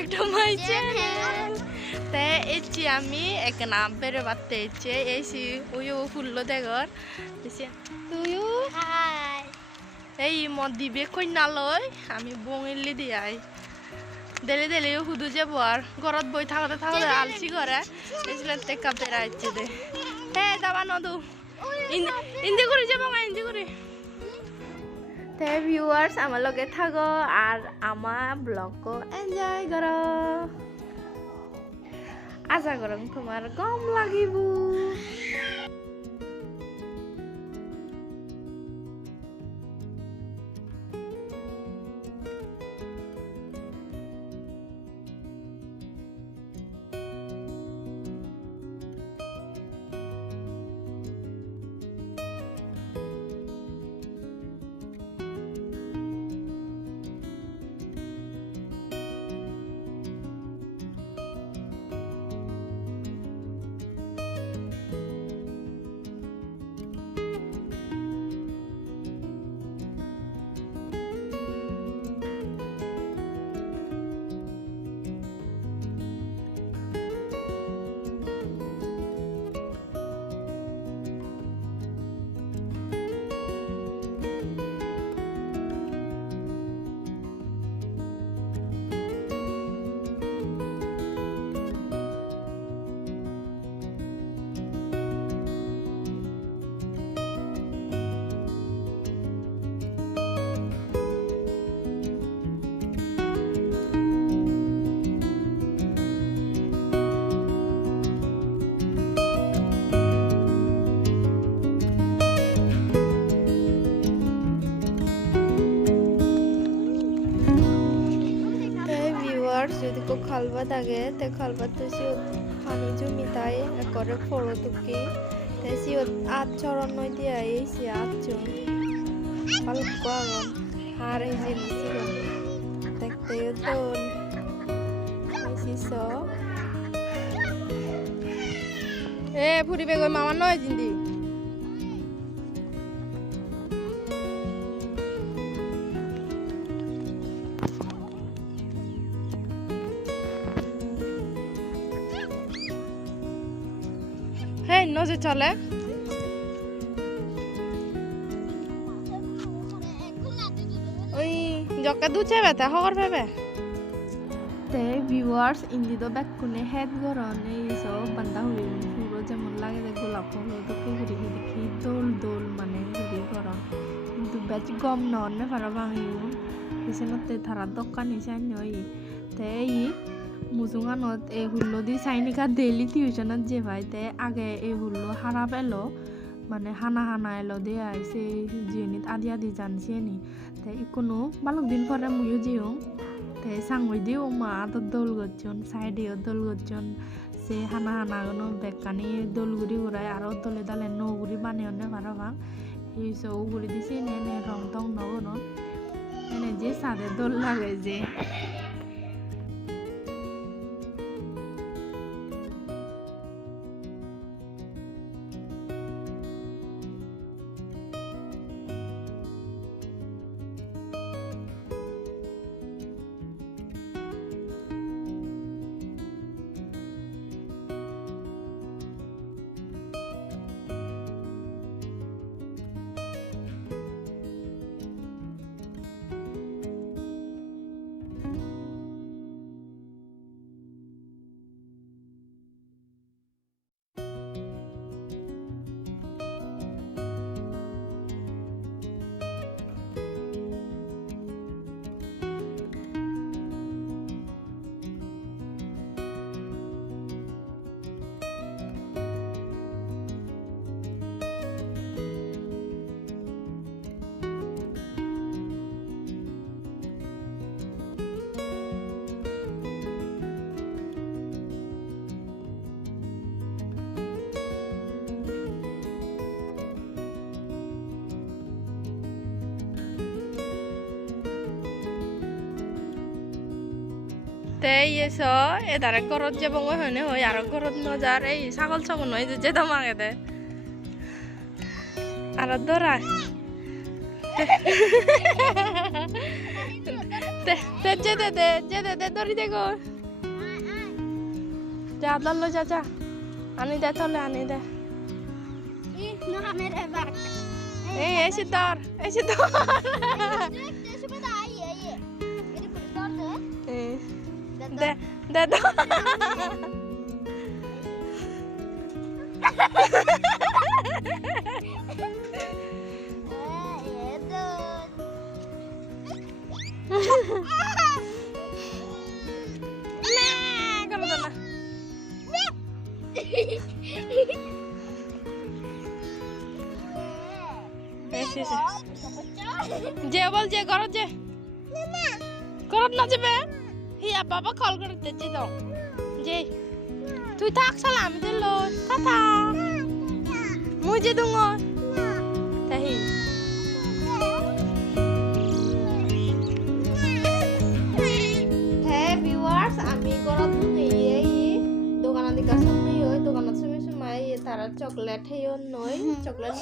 back to my channel. তে এসছি আমি এখানে বেড়ে বাড়তে এসছে এসি উয়ু ফুললো দেখর তুইও এই মদ দিবে কন্যা লয় আমি বঙিলি দিয়াই দেলে দেলে হুদু যাব আর ঘরত বই থাকতে থাকতে আলসি করে এসলে টেকা বেড়াইছে দে হে দাবা নদু ইন্দি করে যাব ইন্দি করে তে ভিউয়ার্স আমার লগে থাকো আর আমার ব্লগও এনজয় করো আশা করম তোমার গম লাগিব যদি কেউ খালবা থাকে তে খালবাতে সিও পানি জমি তাই একরে ফড়ো টুকি তাই সিও আচরণ নয় দিয়া এসে আচরণ ভালো গরম আর এই জিনিস দেখতে তো এসিস এ ফুরিবে গই মামার নয় জিন্দি নজে চলে ওই জকা দুচে বেতা হর ভেবে তে ভিউয়ার্স ইন্দি তো বেকুনে হেড গরন এই সব বান্দা হই পুরো যেমন লাগে যে গোলাপ ফুল তো কুকুরি দেখি দোল দোল মানে হুড়ি গরম কিন্তু বেচ গম নন না ফারা ভাঙিও পিছনতে থারা দোকান হিসান নই তে এই মুজুঙানত এই হুল্লো দি চাইনিকা ডেইলি টিউশনত যে ভাইতে আগে এই হুল্লো হারাপ এলো মানে হানা হানা এলো দিয়ে আইসে জিনিত আদি আদি জানছে নি তাই কোনো বালক দিন পরে মুইও যেও তাই সাংই দিও মা তো দোল গচ্ছন সাইডেও দোল গচ্ছন সে হানা হানা কোনো বেকানি দোলগুড়ি ঘুরাই আরও দলে দালে নগুড়ি বানিয়ে নে ভাড়া ভাঙ এই সব গুড়ি দিছে নে রং টং নগন এনে যে সাদে দোল লাগে যে তে ইয়েছো এদারে ঘরত যাব হয়নে হয় আর ঘরত নজার এই ছাগল ছাগল নয় যে দমাগে দে আর দরা তে যে দে দরি দেখো যা দল যা যা আনি দে তলে আনি দে এই এসে তোর দে দে দে যে বল যে ঘরত যে ঘরত না যাবে হিয়া বাবা কল করে দিচ্ছি তো যে তুই থাক সালা আমি দিল কথা মুই যে দুঙ্গ তাই হ্যাঁ ভিউয়ার্স আমি ঘরত এই দোকানত দিকা শুনি ওই দোকানত শুমি শুমাই তারা চকলেট হেই নই চকলেট